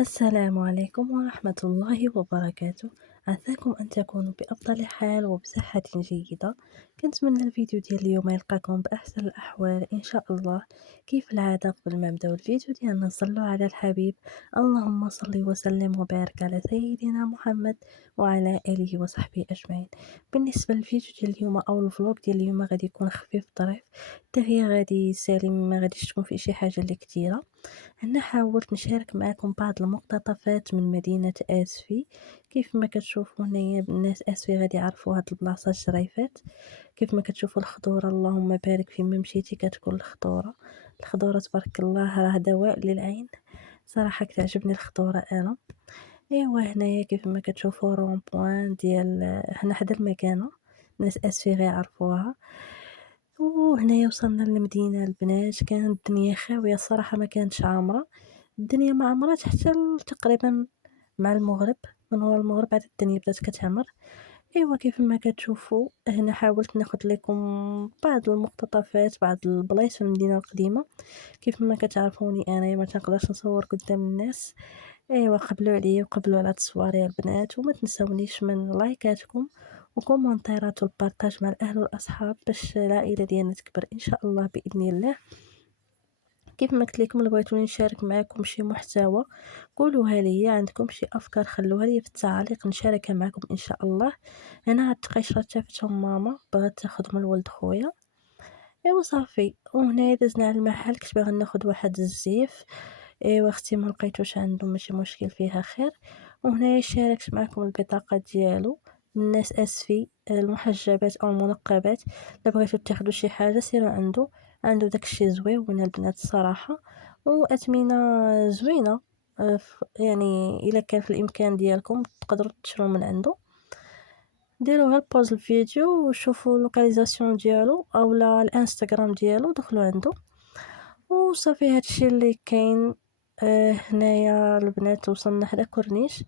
السلام عليكم ورحمة الله وبركاته. عساكم أن تكونوا بأفضل حال وبصحة جيدة. كنتمنى الفيديو ديال اليوم يلقاكم بأحسن الأحوال إن شاء الله. كيف العادة قبل ما نبداو الفيديو ديالنا نصلوا على الحبيب، اللهم صل وسلم وبارك على سيدنا محمد وعلى آله وصحبه أجمعين. بالنسبة للفيديو ديال اليوم أو الفلوق ديال اليوم غادي يكون خفيف ظريف، حتى هي غادي سالم، ما غاديش تكون فيه شي حاجة اللي كتيرة. أنا حاولت نشارك معاكم بعض المقتطفات من مدينة آسفي. كيف ما كتشوفوا هنايا الناس آسفي غادي يعرفوا هاد البلاصة جريفات. كيف ما كتشوفوا الخضورة، اللهم بارك، فين ما مشيتي كتكون الخضورة. الخضورة تبارك الله راه دواء للعين. صراحة كتعجبني الخضورة أنا. ايوا هنايا كيف ما كتشوفوا رون بوان ديال هنا حدا المكانة، ناس آسفي غيعرفوها. وهنايا وصلنا للمدينة البنات، كانت الدنيا خاوية الصراحة، ما كانتش عامرة. الدنيا ما عمرات حتى تقريبا مع المغرب. من ورا المغرب عاد الدنيا بدات كتعمر. ايوا كيف ما كتشوفوا هنا حاولت ناخد لكم بعض المقتطفات، بعض البلايص في المدينة القديمة. كيف ما كتعرفوني انا ما تنقدرش نصور قدام الناس. ايوا قبلوا عليا وقبلوا على التصوير يا البنات، وما تنسونيش من لايكاتكم وكومنتيرات والبارطاج مع الاهل والاصحاب باش العائله ديالنا تكبر ان شاء الله باذن الله. كيف ما قلت لكم، بغيتوني نشارك معكم شي محتوى قولوها لي، عندكم شي افكار خلوها لي في التعاليق نشاركها معكم ان شاء الله. هنا هاد التقيشرات تافتهم ماما بغات تاخذ من ولد خويا. ايوا صافي، وهنايا دزنا على المحل، كنت باغا ناخد واحد الزيف. ايوا اختي ما لقيتوش عنده، ماشي مشكل فيها خير. وهنايا شاركت معكم البطاقه ديالو من ناس اسفي، المحجبات او المنقبات. الا بغيتو تاخدو شي حاجه سيروا عنده داكشي زويون البنات الصراحه، واثمنه زوينه. يعني الا كان في الامكان ديالكم تقدروا تشرو من عنده. ديروها البوز الفيديو وشوفوا اللوكاليزاسيون ديالو اولا الانستغرام ديالو، دخلوا عنده وصافي. هادشي اللي كاين. هنايا البنات وصلنا حدا كورنيش.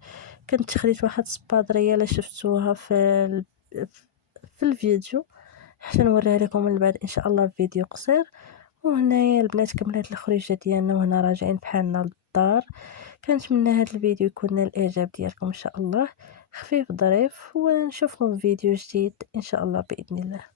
كنت خديت واحد السبادريه اللي شفتوها في الفيديو، حتى نوريها لكم من بعد ان شاء الله في فيديو قصير. وهنايا البنات كملت الخريجه ديالنا وهنا راجعين بحالنا للدار. كنتمنى هذا الفيديو يكون نال الاعجاب ديالكم ان شاء الله، خفيف ظريف، ونشوفكم في فيديو جديد ان شاء الله باذن الله.